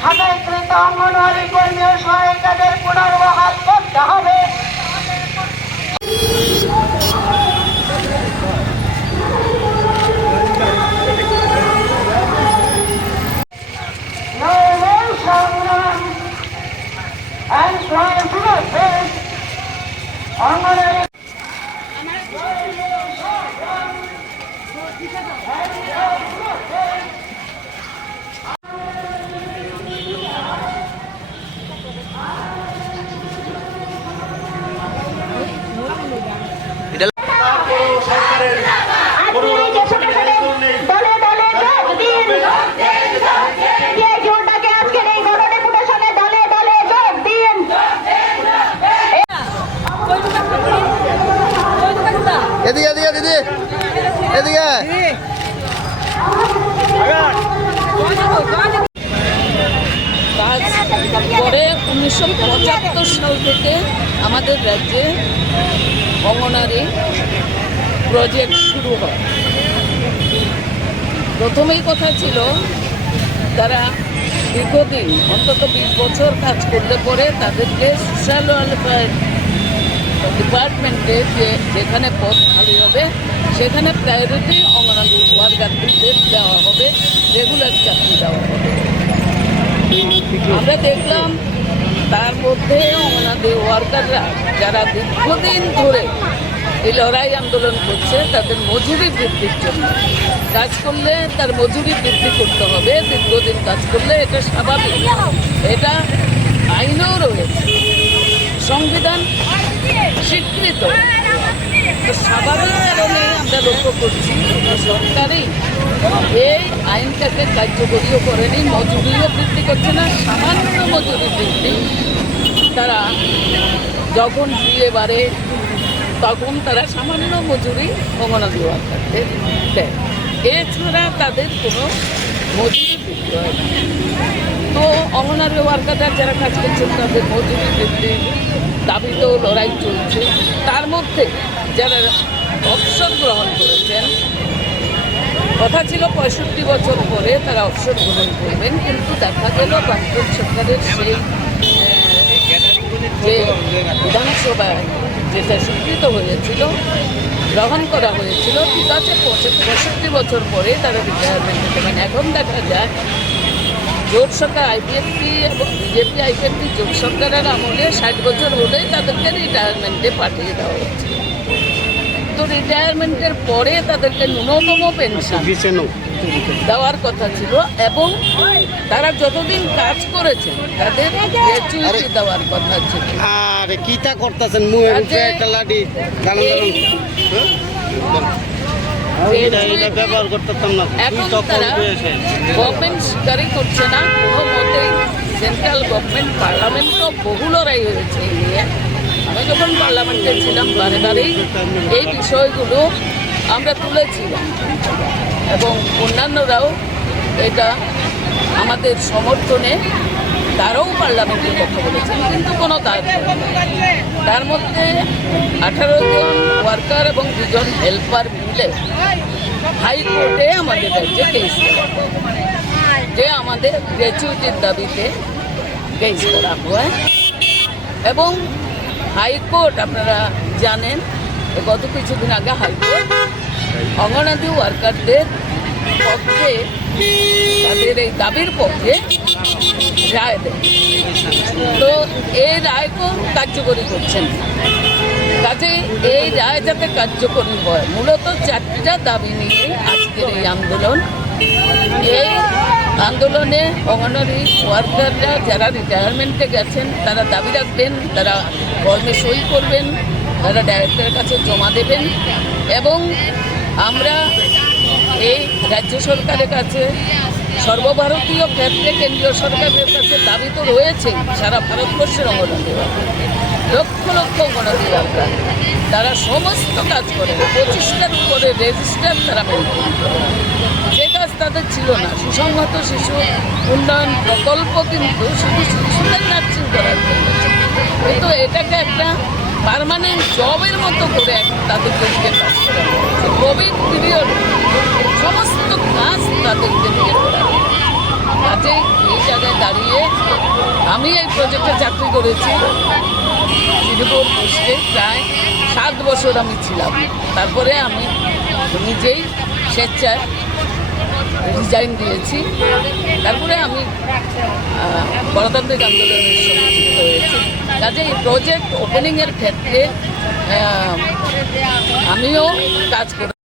ছাঁটাইকৃত অঙ্গনওয়াড়ি কর্মী সহায়িকাদের পুনর্বহাল করতে হবে। এদিকে। কাজ পরে উনিশশো পঁচাত্তর সাল থেকে আমাদের রাজ্যে অঙ্গনারী প্রজেক্ট শুরু হয়। প্রথমেই কথা ছিল, তারা দীর্ঘদিন, অন্তত বিশ বছর কাজ করলে পরে তাদেরকে সোশ্যাল ওয়েলফেয়ার ডিপার্টমেন্টে যে যেখানে পদ খালি হবে, সেখানে প্রায়োরিটি অঙ্গনারী ওয়ার্কারদের দেওয়া হবে রেগুলার চাকরি দেওয়া হবে। আমরা দেখলাম তার মধ্যে ওনাদের ওয়ার্কাররা যারা দীর্ঘদিন ধরে এই লড়াই আন্দোলন করছে, তাদের মজুরি বৃদ্ধির জন্য। কাজ করলে তার মজুরি বৃদ্ধি করতে হবে, দীর্ঘদিন কাজ করলে এটা স্বাভাবিক। এটা আইনেও রয়েছে। সংবিধান স্বীকৃত। তো স্বাভাবিক কারণে আমরা লক্ষ্য করছি সরকারই এই আইনটাকে কার্যকরীও করেনি, মজুরিও বৃদ্ধি করছে না, সামান্য মজুরি বৃদ্ধি। তারা যখন বিয়ে বাড়ে, তখন তারা সামান্য মজুরি অঙ্গনাদি ওয়ার্কারদের দেয়। এছাড়া তাদের কোনো তো অঙ্গনারী ওয়ার্কাররা যারা কাজ করছেন, তাদের মজুরি বৃদ্ধি দাবিতেও লড়াই চলছে। তার মধ্যে যারা অবসর গ্রহণ করেছেন, কথা ছিল পঁয়ষট্টি বছর পরে তারা অবসর গ্রহণ করবেন, কিন্তু দেখা গেল বাংলাদেশ সরকারের সেই যে বিধানসভায় যেটা স্বীকৃত হয়েছিল, গ্রহণ করা হয়েছিল, ঠিক আছে পঁয়ষট্টি বছর পরে তারা রিটায়ারমেন্ট দেবেন এখন দেখা যায়, জোট সরকার আইপিএফটি এবং বিজেপি আইপিএফটি জোট সরকারের আমলে ষাট বছর হলেই তাদেরকে রিটায়ারমেন্টে পাঠিয়ে দেওয়া হচ্ছে। রিটায়ারমেন্টের পরে তাদেরকে ন্যূনতম পেনশন দেওয়ার কথা ছিল এবং তারা যতদিন কাজ করেছেন তাদের গ্র্যাচুইটি দেওয়ার কথা ছিল। আরে কিটা করতেছেন? এটা ব্যবহার করতেতাম না। এখন তারা গভর্নমেন্ট করছে না। কোনো মতেই সেন্ট্রাল গভর্নমেন্ট পার্লামেন্টও বহু লড়াই হয়েছে আমি যখন পার্লামেন্টে ছিলাম বারে বারেই, এই বিষয়গুলো আমরা তুলেছিলাম। এবং অন্যান্যরাও এটা আমাদের সমর্থনে তারাও পার্লামেন্টে কথা বলেছেন কিন্তু কোনো হয়নি। তার মধ্যে আঠারো জন ওয়ার্কার এবং দুজন হেল্পার মিলে হাইকোর্টে আমাদের রাজ্যে কেস যে আমাদের গ্র্যাচুইটির দাবিতে কেস করা হয়। এবং হাইকোর্ট, আপনারা জানেন, গত কিছুদিন আগে হাইকোর্ট, অঙ্গনাদি ওয়ার্কারদের পক্ষে তাদের এই দাবির পক্ষে রায় দেয় তো এই রায়কেও কার্যকরী করছেন। কাজে এই রায় যাতে কার্যকরী হয়, মূলত চারটা দাবি নিয়ে আজকের এই আন্দোলন এই আন্দোলনে অঙ্গনওয়াড়ি ওয়ার্কাররা যারা রিটায়ারমেন্টে গেছেন, তারা দাবি রাখবেন, তারা কর্মে সই করবেন, তারা ডাইরেক্টরের কাছে জমা দেবেন এবং আমরা এই রাজ্য সরকারের কাছে, সর্বভারতীয় ক্ষেত্রে কেন্দ্রীয় সরকারের কাছে দাবি তো রয়েছেই সারা ভারতবর্ষের অঙ্গনওয়াড়ি লক্ষ লক্ষ অঙ্গনওয়াড়ি ওয়ার্কার। তারা সমস্ত কাজ করে পঁচিশটার করে রেজিস্টার তারা যে কাজ তাদের ছিল না। সুসংহত শিশু উন্নয়ন প্রকল্প কিন্তু শুধু শিশুদের নার্সিং করার জন্য। কিন্তু এটাকে একটা পারমানেন্ট জবের মতো করে কাজ করা কোভিড পিরিয়ড সমস্ত কাজ করা হয়েছে। কাজে এই জায়গায় দাঁড়িয়ে আমি এই প্রজেক্টে চাকরি করেছি। শ্রীপুর পোস্টে প্রায় সাত বছর আমি ছিলাম। তারপরে আমি নিজেই স্বেচ্ছায় ডিজাইন দিয়েছি। তারপরে আমি গণতান্ত্রিক আন্দোলনের সঙ্গে হয়েছি। কাজে এই প্রজেক্ট ওপেনিংয়ের ক্ষেত্রে আমিও কাজ করি।